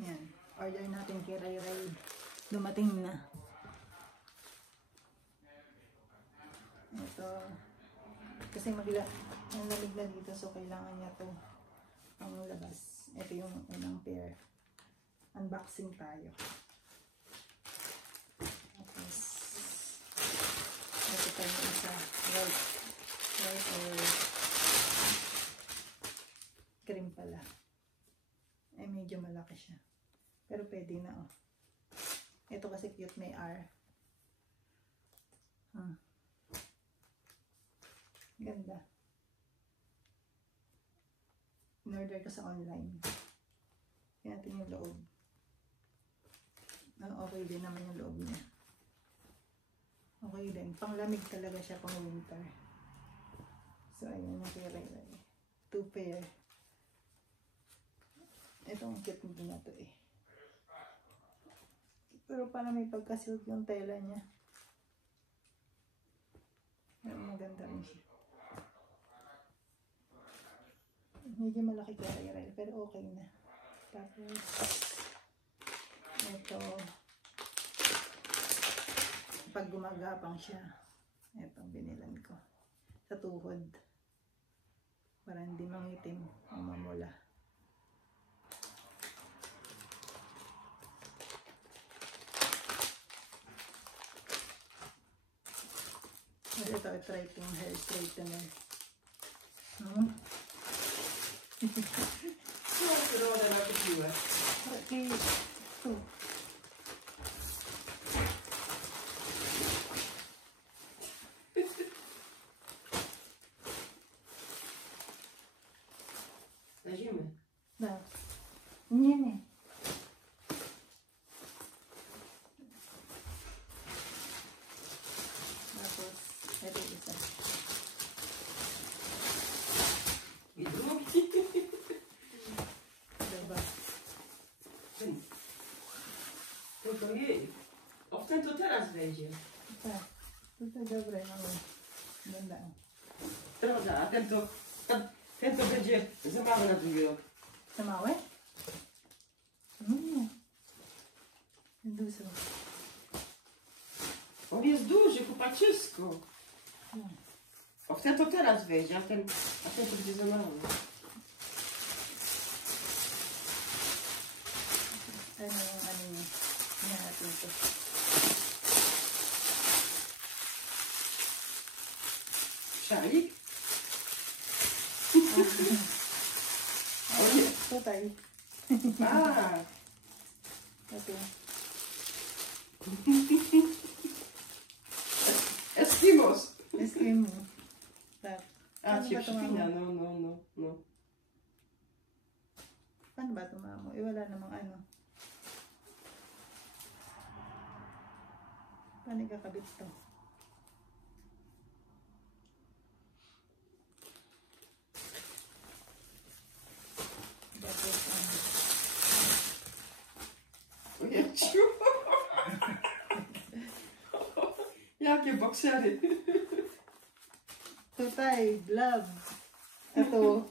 Yan. Order natin kay Ray Ray. Dumating na. Ito. Kasi ang lamig na dito, so kailangan niya to ang labas. Ito yung unang pair. Unboxing tayo. Tapos, ito tayo isa. White or cream pala. Eh, medyo malaki siya. Pero pwede na, oh. Ito kasi cute, may R. Ganda. In-order ko sa online. Yan natin yung loob. Okay din naman yung loob niya. Okay din. Panglamig talaga siya, pang winter. So, ayan yung kay Ray Ray. 2 pair. Ito ang cute din na to eh. Pero parang may pagka-silk yung tela niya. Pero maganda rin siya. Medyo malaki kay Ray Ray, pero okay na. Tapos, ito, pag gumagapang siya, ito, binilan ko. Sa tuhod. Para hindi mangitim o mamula. Ito, try itong hair straightener. Pero wala natin siya. Okay. Ito. Leżymy. Da. Nie. Tapos, ito isa. I drugi. Diba? Tylko jej. O, w ten to teraz wejdzie. Tak. Tutaj dobre mamy. Ganda. Prawda, a ten to będzie za mały na drugi rok. Za małe? Nie. Dużo. On jest duży, chłopaczysko. No. O, w ten to teraz wejdzie, a ten to będzie za mały. Ano yung ano niya. Hinahatin ko. Szalik? Tutaj. A, Ito. Eskimos. Eskimo. Tak. A, Paano cię ba ito, przypina, mamo? no. Paano ba ito, mamo? Wala namang ano. Paano ikakabit to? Tapos, Ojeciu. Jakie boksery. tutaj, glove. Ito.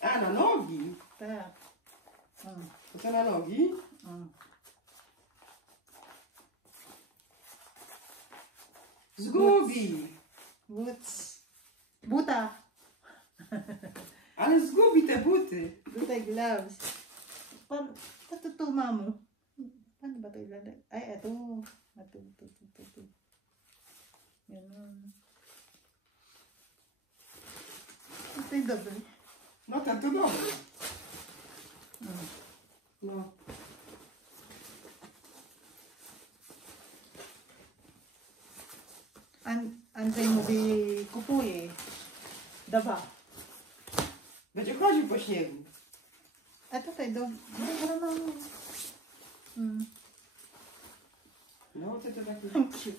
A, na nogi. Tak. To na nogi? Zgubi. Boots. Buta. Ale zgubi te buty. Tutaj, gloves. Paano ito, mamo? Paano ba ito ilalagay? Ay, ito. Ito. Ganun. Ito yung double. No ten to dobry. No. Andrzej mówi, kupuje. Dawa. Będzie chodził po śniegu. A tutaj dobra mam. No ty to taki...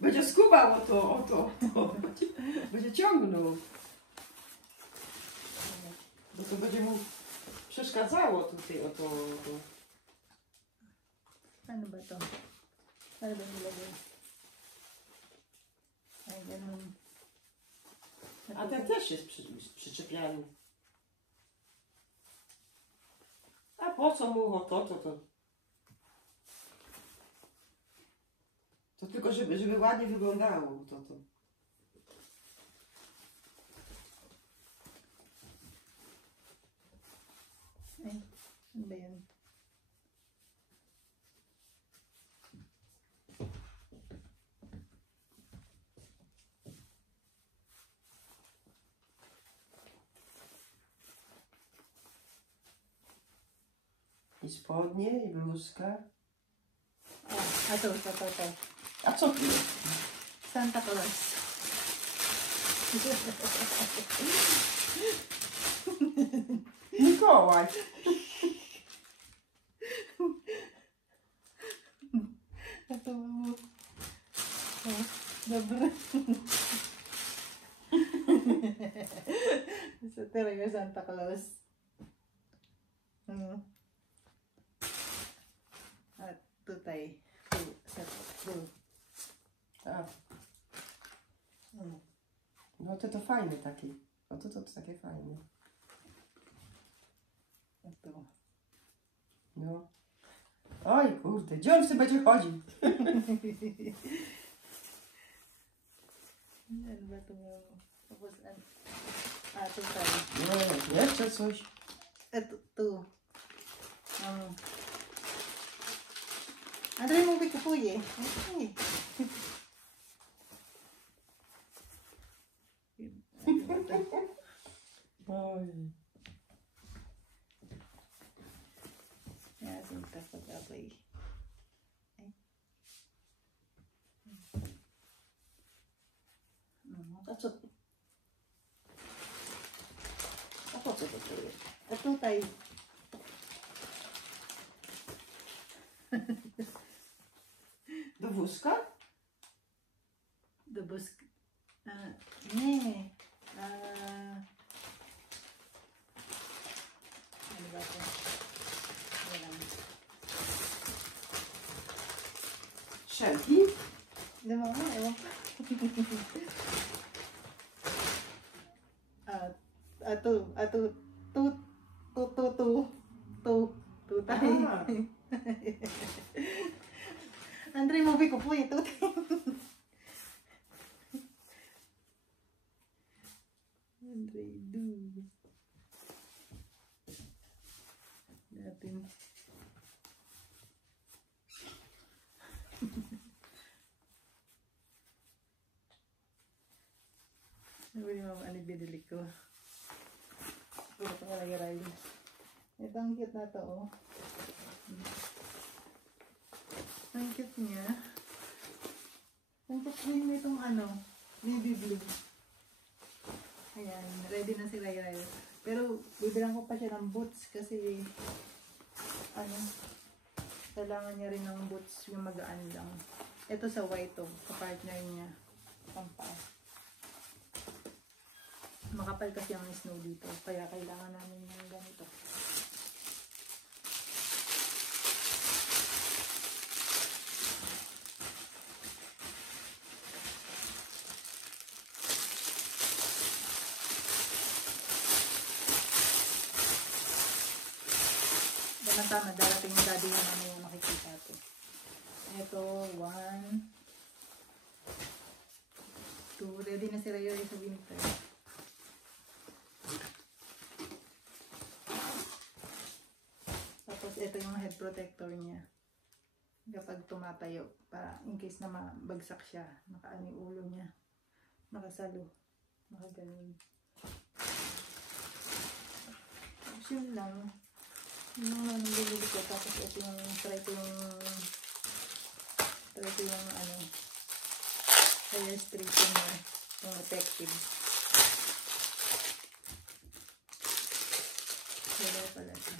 Będzie skubał o to. Będzie ciągnął. Bo to będzie mu przeszkadzało tutaj o to. Ano ba to? Ano ba nilagay? Ay, ganun. A ten też jest przyczepiany. A po co mu to? To tylko, żeby ładnie wyglądało to. Ay, ano ba yun? I spodnie, i bluzka. A to. A co tu jest? Santa Claus. Mikołaj. A to było... O, dobra. So, talaga Santa Claus. At tutaj. Tu. A. No to fajne takie. No to takie fajne. A tu. No. Oj kurde, gdzie on sobie będzie chodził? Ano ba ito mo? Tapos, tutaj. No, jeszcze coś. Tu. Andrzej mówi kupuje. Okay. Oj. Ja, sinta pag-abay. A co? A po co to jest? A tutaj. Do wózka? Do busk. Nie. Ano ba ito? Walang. Szelki? Di ba nga? Ewan ko. Tutay. Ah. Andrzej mówi kupuje tutaj. Andrzej, natin. Sabi mo, ano binili ko? Puro ko talaga rin. Ito ang cute na to, oh. Ang cute niya. Ang cute din nitong navy blue. Ayan, ready na si Ray. Pero, bibilang ko pa siya ng boots kasi, kailangan niya rin ng boots yung magaan lang. Ito sa white, oh, kapartner niya. Pampas. Makapal kasi ang snow dito, kaya kailangan namin ng ganito. Tama, darating yung daddy yung yung makikita ito. Ito, 1, 2, ready na si Rayo sa winter. Tapos ito yung head protector niya. Kapag tumatayo, para in case na mabagsak siya, nakaano yung ulo niya. Nakasalo. Nakagaling. Tapos yun lang. Yung nabibili ko, tapos ito yung try ko yung hair straightener, yung effective. Wala pala siya.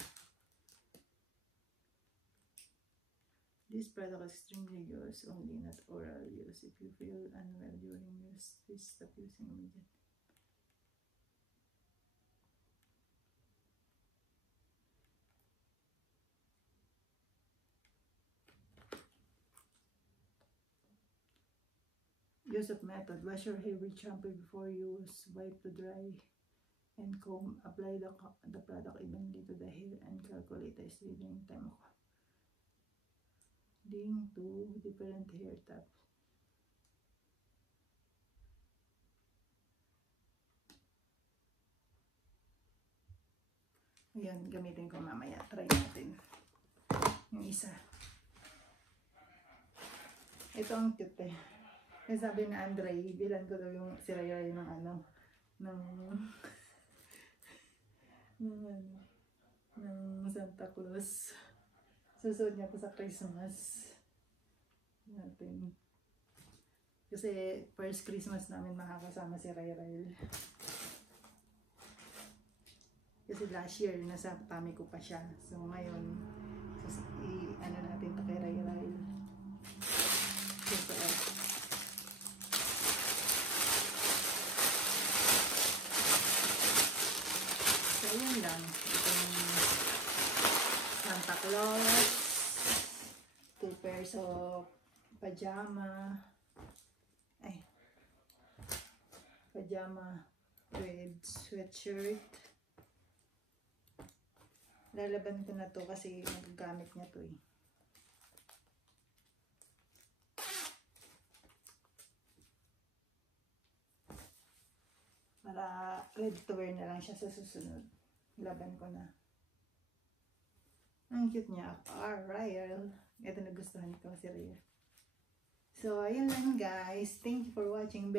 This product is extremely used only, not oral use. If you feel unwell during use, please stop using immediately. Use of method. Wash your hair with shampoo before use. Wipe to dry and comb. Apply the product evenly to the hair and calculate the sleeping time. Link to different hair types. Ayan, gamitin ko mamaya. Try natin. Yung isa. Ito ang cute eh. Yung sabi na Andre, bilan ko daw yung siraya ng ano, ng Santa Claus. Susunod niya to sa Christmas natin. Kasi first Christmas namin makakasama si Rayrel. Kasi last year, nasa tummy ko pa siya. So ngayon, ano natin ito kay Rayrel. So yun lang. Itong Santa Claus, 2 pairs of pajama. Pajama with sweatshirt. Lalaban ko na to kasi magagamit niya to eh. Para ready to wear na lang siya sa susunod. Laban ko na. Ang cute niya. Alright. Ito nagustuhan ko si Rhea. So, ayun lang guys. Thank you for watching.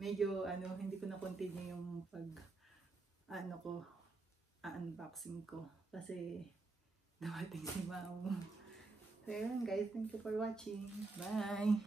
Medyo, hindi ko na-continue yung unboxing ko kasi dumating si Mao. So yun guys, thank you for watching. Bye!